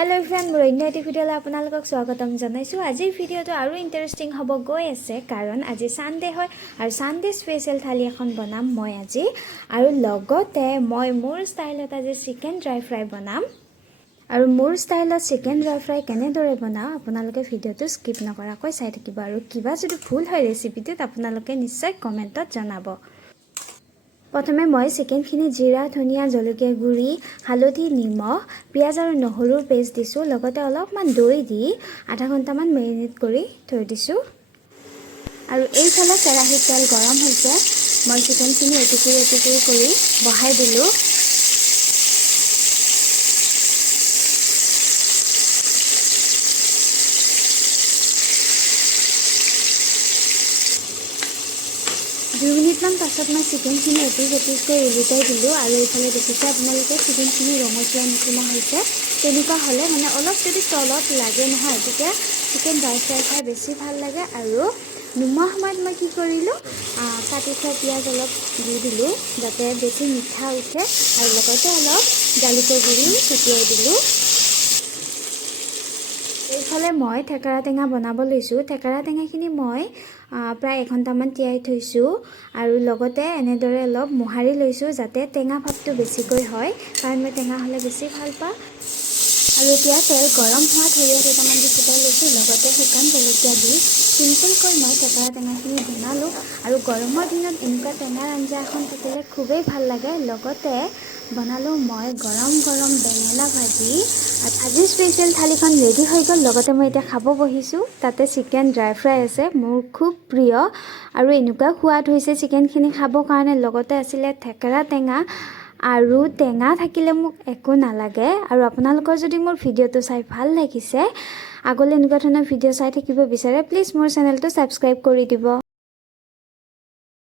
Hello friend मोर अन्य eighty भिडिओले आपनालोকক स्वागतम जनाइछु। आजिर भिडिओটো आरो इंटरेस्टिंग हबो गय आछे कारण आज सानडे হয় आरो सानडे स्पेशल थाली এখন बनाम মই আজি आरो लगते মই मोर स्टाइलत आज चिकेन ड्राई फ्राई बनाम আৰু मोर स्टाइलत चिकेन ड्राई फ्राई केने दरे बनाও आपनालोके भिडिओটো स्किप नकराকৈ চাই থাকিব আৰু কিবা যদি ভুল হয় ৰেচিপিটোত आपनालोके নিশ্চয় কমেন্টত জনাব। प्रथमे मैं चिकेनखिनि जीरा धनिया जलुकिया गुड़ी हालधि निमख पियाज और নহৰুৰ पेस्ट दिसो लगते अलपमान दई दी आधा घंटामान मेरिनेट करी थई दिसो और এইফালে কেৰাহীত তেল गरम হৈছে मैं चिकेनखिनि एटुकुरी करी बहाई दिलो। दुई मिनिटमान पाছত मैं चिकेनखिनि एटुकुरी उलटाई दिलो और এইফালে দেখিছে আপোনালোকে চিকেনখিনি ৰঙচুৱা নিচিনা হৈছে। তেনেকুৱা হলে মানে অলপ যদি তলত লাগে নহয় তেতিয়া চিকেন ड्राई फ्राई খাই বেছি ভাল লাগে। আৰু নুমা সময়ত মই কি কৰিলো কাটি থোৱা পিয়াজ অলপ দি দিলো যাতে বেছি মিঠা উঠে আৰু লগতে অলপ জালুকৰ গুড়ি ছটিয়াই দিলো। এইফালে মই থেকেৰা টেঙা বনাব লৈছো। থেকেৰা টেঙাখিনি মই प्राय 1 घंटामान তিয়াই থৈছো আৰু লগতে এনেদৰে অলপ মোহাৰি লৈছো যাতে টেঙা ভাৱটো বেছিকৈ হয় কাৰণ মই টেঙা হলে বেছি ভাল পাওঁ। আৰু এতিয়া তেল গৰম হোৱা ধৰিয়া কেইটামান দি ফুটাই লৈছো লগতে শুকান জলকীয়া দি সিম্পলকৈ মই থেকেৰা টেঙাখিনি বনালো আৰু গৰমৰ দিনত এনেকুৱা টেঙাৰ আঞ্জা এখন থাকিলে খুবেই ভাল লাগে। লগতে बनालो मैं गरम गरम बेंगेना भाजी। आज स्पेशल थालीखन रेडी हो गल लगते मैं इतना खाब बहिसु ताते चिकेन ड्राई फ्राई आछे मोर खूब प्रिय और एनुका स्वाद होइसे चिकेनखिनि खाबो कारणे लगते आछिले थेकेरा टेঙा আৰু টেঙা থাকিলে মোক একো নালাগে। আৰু আপোনালোকৰ যদি মোৰ ভিডিওটো চাই ভাল লাগিছে আগলৈ এনেকুৱা ধৰণৰ ভিডিও চাই থাকিব বিচাৰে প্লিজ মোৰ চেনেলটো সাবস্ক্ৰাইব কৰি দিব।